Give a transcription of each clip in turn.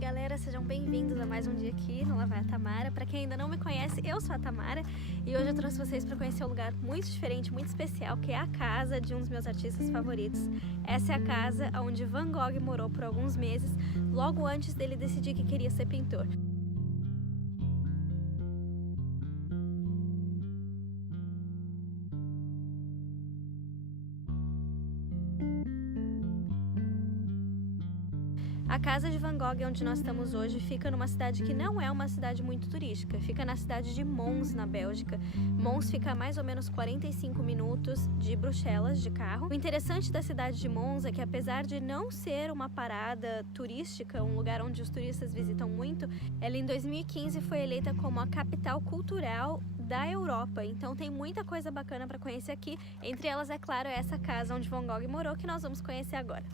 galera, sejam bem-vindos a mais um dia aqui no Lá Vai a Tamara. Para quem ainda não me conhece, eu sou a Tamara e hoje eu trouxe vocês para conhecer um lugar muito diferente, muito especial, que é a casa de um dos meus artistas favoritos. Essa é a casa onde Van Gogh morou por alguns meses, logo antes dele decidir que queria ser pintor. A casa de Van Gogh, onde nós estamos hoje, fica numa cidade que não é uma cidade muito turística. Fica na cidade de Mons, na Bélgica. Mons fica a mais ou menos 45 minutos de Bruxelas de carro. O interessante da cidade de Mons é que, apesar de não ser uma parada turística, um lugar onde os turistas visitam muito, ela em 2015 foi eleita como a capital cultural da Europa. Então tem muita coisa bacana para conhecer aqui. Entre elas, é claro, essa casa onde Van Gogh morou, que nós vamos conhecer agora.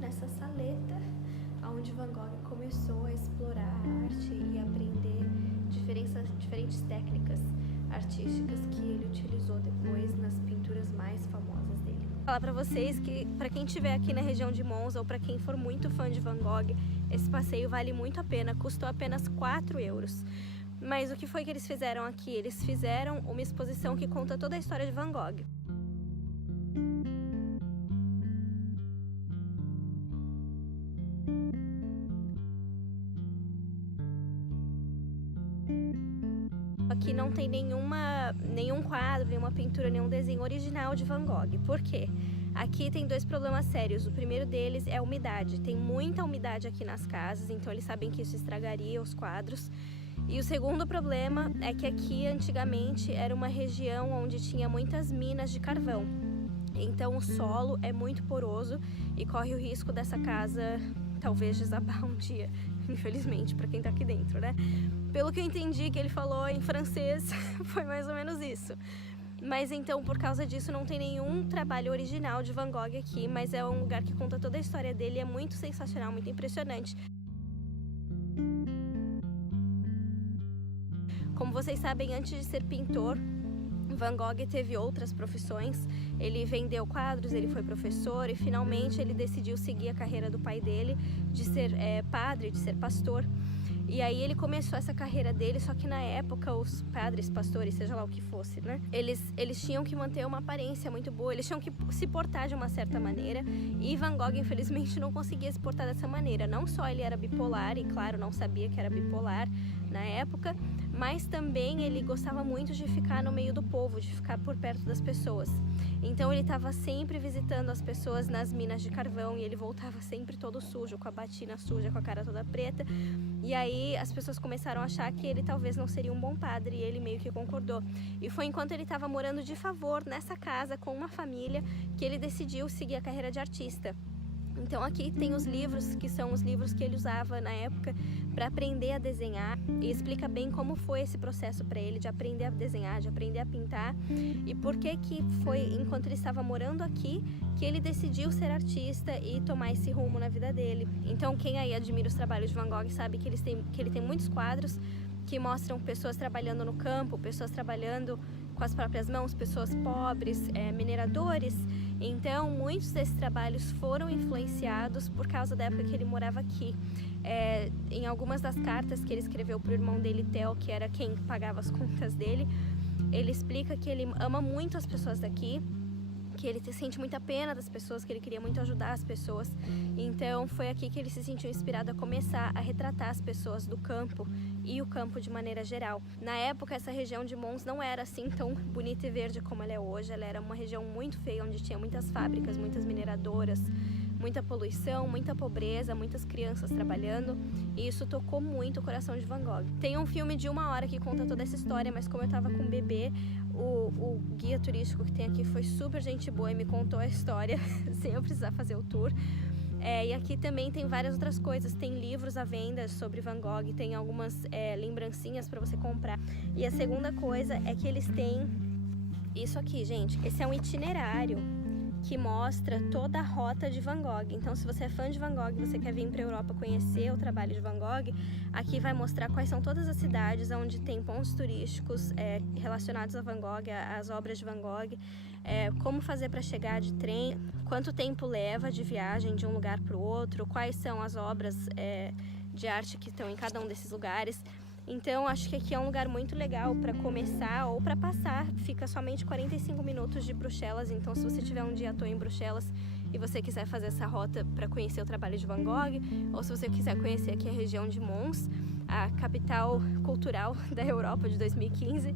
Nessa saleta, onde Van Gogh começou a explorar a arte e aprender diferentes técnicas artísticas que ele utilizou depois nas pinturas mais famosas dele. Vou falar pra vocês que, pra quem estiver aqui na região de Mons ou pra quem for muito fã de Van Gogh, esse passeio vale muito a pena, custou apenas 4 euros. Mas o que foi que eles fizeram aqui? Eles fizeram uma exposição que conta toda a história de Van Gogh. Aqui não tem nenhum quadro, nenhuma pintura, nenhum desenho original de Van Gogh. Por quê? Aqui tem dois problemas sérios. O primeiro deles é a umidade. Tem muita umidade aqui nas casas, então eles sabem que isso estragaria os quadros. E o segundo problema é que aqui antigamente era uma região onde tinha muitas minas de carvão. Então o solo é muito poroso e corre o risco dessa casa talvez desabar um dia, infelizmente, para quem tá aqui dentro, né? Pelo que eu entendi que ele falou em francês, foi mais ou menos isso. Mas então, por causa disso, não tem nenhum trabalho original de Van Gogh aqui, mas é um lugar que conta toda a história dele, é muito sensacional, muito impressionante. Como vocês sabem, antes de ser pintor, Van Gogh teve outras profissões. Ele vendeu quadros, ele foi professor e finalmente ele decidiu seguir a carreira do pai dele de ser padre, de ser pastor. E aí ele começou essa carreira dele, só que na época os padres, pastores, seja lá o que fosse, né? Eles tinham que manter uma aparência muito boa, eles tinham que se portar de uma certa maneira. E Van Gogh, infelizmente, não conseguia se portar dessa maneira. Não só ele era bipolar, e claro, não sabia que era bipolar na época, mas também ele gostava muito de ficar no meio do povo, de ficar por perto das pessoas. Então ele estava sempre visitando as pessoas nas minas de carvão e ele voltava sempre todo sujo, com a batina suja, com a cara toda preta. E aí as pessoas começaram a achar que ele talvez não seria um bom padre e ele meio que concordou. E foi enquanto ele estava morando de favor nessa casa com uma família que ele decidiu seguir a carreira de artista. Então aqui tem os livros, que são os livros que ele usava na época para aprender a desenhar, e explica bem como foi esse processo para ele de aprender a desenhar, de aprender a pintar, e por que foi enquanto ele estava morando aqui que ele decidiu ser artista e tomar esse rumo na vida dele. Então quem aí admira os trabalhos de Van Gogh sabe que ele tem muitos quadros que mostram pessoas trabalhando no campo, pessoas trabalhando com as próprias mãos, pessoas pobres, mineradores. Então muitos desses trabalhos foram influenciados por causa da época que ele morava aqui. Em algumas das cartas que ele escreveu para o irmão dele, Theo, que era quem pagava as contas dele, ele explica que ele ama muito as pessoas daqui, que ele sente muita pena das pessoas, que ele queria muito ajudar as pessoas. Então foi aqui que ele se sentiu inspirado a começar a retratar as pessoas do campo e o campo de maneira geral. Na época, essa região de Mons não era assim tão bonita e verde como ela é hoje. Ela era uma região muito feia, onde tinha muitas fábricas, muitas mineradoras, muita poluição, muita pobreza, muitas crianças trabalhando, e isso tocou muito o coração de Van Gogh. Tem um filme de 1 hora que conta toda essa história, mas como eu tava com um bebê, o guia turístico que tem aqui foi super gente boa e me contou a história sem eu precisar fazer o tour. E aqui também tem várias outras coisas, tem livros à venda sobre Van Gogh, tem algumas lembrancinhas para você comprar. E a segunda coisa é que eles têm Isso aqui, gente, esse é um itinerário que mostra toda a rota de Van Gogh. Então, se você é fã de Van Gogh, você quer vir para a Europa conhecer o trabalho de Van Gogh, aqui vai mostrar quais são todas as cidades onde tem pontos turísticos relacionados a Van Gogh, às obras de Van Gogh, como fazer para chegar de trem, quanto tempo leva de viagem de um lugar para o outro, quais são as obras de arte que estão em cada um desses lugares. Então, acho que aqui é um lugar muito legal para começar ou para passar. Fica somente 45 minutos de Bruxelas, então se você tiver um dia à toa em Bruxelas e você quiser fazer essa rota para conhecer o trabalho de Van Gogh, ou se você quiser conhecer aqui a região de Mons, a capital cultural da Europa de 2015,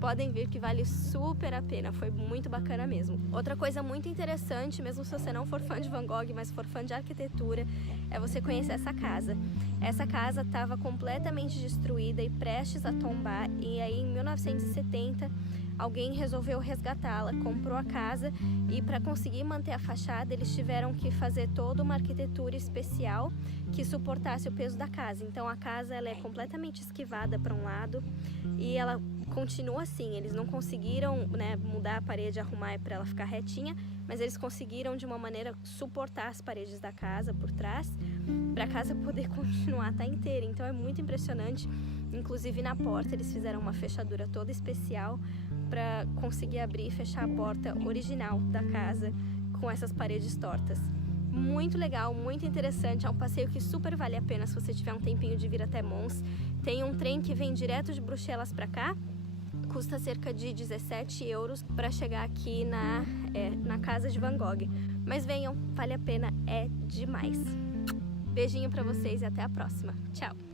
podem vir que vale super a pena, foi muito bacana mesmo. Outra coisa muito interessante, mesmo se você não for fã de Van Gogh, mas for fã de arquitetura, é você conhecer essa casa. Essa casa estava completamente destruída e prestes a tombar, e aí em 1970 alguém resolveu resgatá-la, comprou a casa e para conseguir manter a fachada eles tiveram que fazer toda uma arquitetura especial que suportasse o peso da casa. Então a casa ela é completamente esquivada para um lado e ela continua assim. Eles não conseguiram, né, mudar a parede, arrumar para ela ficar retinha, mas eles conseguiram de uma maneira suportar as paredes da casa por trás para a casa poder continuar tá inteira. Então é muito impressionante. Inclusive na porta eles fizeram uma fechadura toda especial para conseguir abrir e fechar a porta original da casa com essas paredes tortas. Muito legal, muito interessante, é um passeio que super vale a pena se você tiver um tempinho de vir até Mons. Tem um trem que vem direto de Bruxelas para cá, custa cerca de 17 euros para chegar aqui na casa de Van Gogh. Mas venham, vale a pena, é demais. Beijinho para vocês e até a próxima. Tchau!